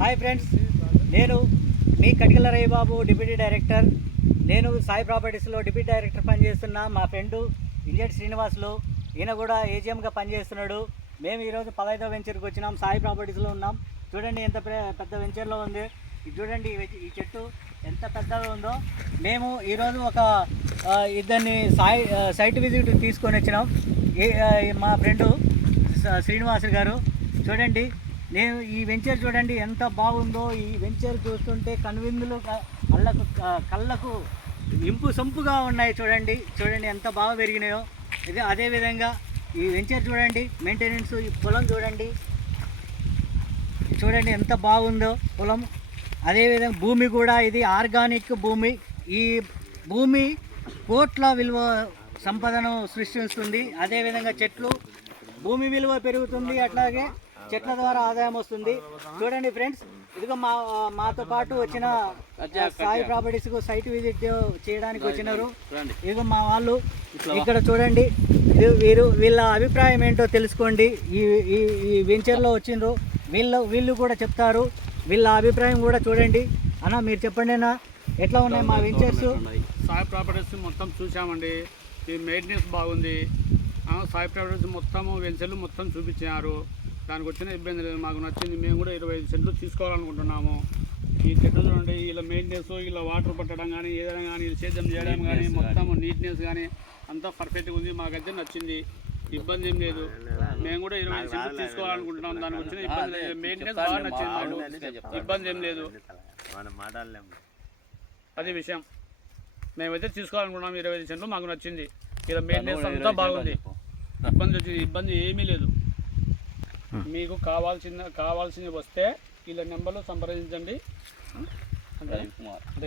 Hi friends, నేను మీ Katikala Ravibabu, deputy director. నేను Sai ప్రాపర్టీస్లో deputy director పనిచేస్తున్న. మా ఫ్రెండు ఇంజెడ్ శ్రీనివాసులు, ఈయన కూడా ఏజీఎంగా పనిచేస్తున్నాడు. మేము ఈరోజు 15వ వెంచర్కి వచ్చినాం. సాయి ప్రాపర్టీస్లో ఉన్నాం. చూడండి ఎంత పెద్ద వెంచర్లో ఉంది. ఇది చూడండి, ఈ చెట్టు ఎంత పెద్దగా ఉందో. మేము ఈరోజు ఒక ఇద్దరిని సైట్ విజిట్ తీసుకొని వచ్చినాం. మా ఫ్రెండు శ్రీనివాసు గారు. చూడండి, నేను ఈ వెంచర్ చూడండి ఎంత బాగుందో. ఈ వెంచర్ చూస్తుంటే కనువిందులు కళ్ళకు ఇంపు సొంపుగా ఉన్నాయి. చూడండి ఎంత బాగా పెరిగినాయో. ఇది అదేవిధంగా ఈ వెంచర్ చూడండి, మెయింటెనెన్స్, ఈ పొలం చూడండి ఎంత బాగుందో పొలం. అదేవిధంగా భూమి కూడా ఇది ఆర్గానిక్ భూమి. ఈ భూమి కోట్ల విలువ సంపదను సృష్టిస్తుంది. అదేవిధంగా చెట్లు, భూమి విలువ పెరుగుతుంది, అట్లాగే చెట్ల ద్వారా ఆదాయం వస్తుంది. చూడండి ఫ్రెండ్స్, ఇదిగో మాతో పాటు వచ్చిన సాయి ప్రాపర్టీస్కు సైట్ విజిట్ చేయడానికి వచ్చినారు. ఇదిగో మా వాళ్ళు ఇక్కడ చూడండి. వీళ్ళ అభిప్రాయం ఏంటో తెలుసుకోండి. ఈ వెంచర్లో వచ్చిండ్రు. వీళ్ళు కూడా చెప్తారు. వీళ్ళ అభిప్రాయం కూడా చూడండి. అన్న, మీరు చెప్పండి అన్న, ఎట్లా ఉన్నాయి మా వెంచర్స్? సాయి ప్రాపర్టీస్ మొత్తం చూసామండి. ఈ మెయింటెనెన్స్ బాగుంది. సాయి ప్రాపర్టీస్ మొత్తం వెంచర్లు మొత్తం చూపించారు. దానికి వచ్చిన ఇబ్బంది లేదు, మాకు నచ్చింది. మేము కూడా 25 సెంట్లు తీసుకోవాలనుకుంటున్నాము. ఈ చెట్లు చూడండి, వీళ్ళ మెయింటెనెన్స్, వీళ్ళ వాటర్ పట్టడం కానీ, ఏదైనా కానీ, సేద్యం చేయడం కానీ, మొత్తం నీట్నెస్ కానీ అంతా పర్ఫెక్ట్గా ఉంది. మాకైతే నచ్చింది, ఇబ్బంది ఏం లేదు. మేము కూడా 25 సెంట్లు తీసుకోవాలనుకుంటున్నాం. దానికి వచ్చిన ఇబ్బంది లేదు. మెయింటెనెన్స్ బాగా నచ్చింది మాకు, ఇబ్బంది ఏం లేదు. అది విషయం. మేమైతే తీసుకోవాలనుకుంటున్నాం 25 సెంట్లు. మాకు నచ్చింది. ఇలా మెయింటెనెన్స్ అంతా బాగుంది, ఇబ్బంది వచ్చింది, ఇబ్బంది ఏమీ లేదు. మీకు కావాల్సింది వస్తే వీళ్ళ నెంబర్లు సంప్రదించండి. అంటే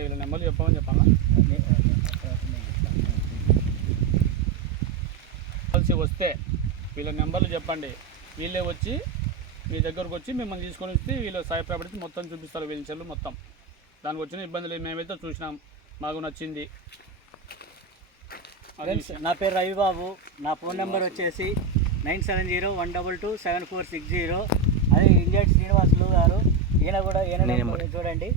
వీళ్ళ నెంబర్లు చెప్పాలా? కావాల్సి వస్తే వీళ్ళ నెంబర్లు చెప్పండి. వీళ్ళే వచ్చి మీ దగ్గరకు వచ్చి మిమ్మల్ని తీసుకొని వస్తే వీళ్ళ సాయి ప్రాపర్టీస్ మొత్తం చూపిస్తారు. వెంచర్లు మొత్తం. దానికి వచ్చిన ఇబ్బంది లేదు. మేమైతే చూసినాం, మాకు నచ్చింది. నా పేరు రవిబాబు. నా ఫోన్ నెంబర్ వచ్చేసి 9701227460. అదే ఇంజెడ్ శ్రీనివాసులు గారు. ఈయన చూడండి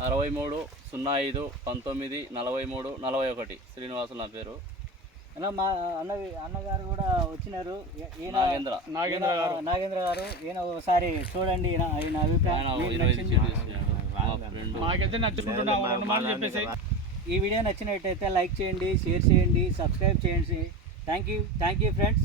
6305194341 శ్రీనివాసులు నా పేరు. మా అన్నగారు కూడా వచ్చినారు. నాగేంద్ర గారు. ఈయన ఒకసారి చూడండి, ఈయన అభిప్రాయం. ఈ వీడియో నచ్చినట్టయితే లైక్ చేయండి, షేర్ చేయండి, సబ్స్క్రైబ్ చేయండి. Thank you friends.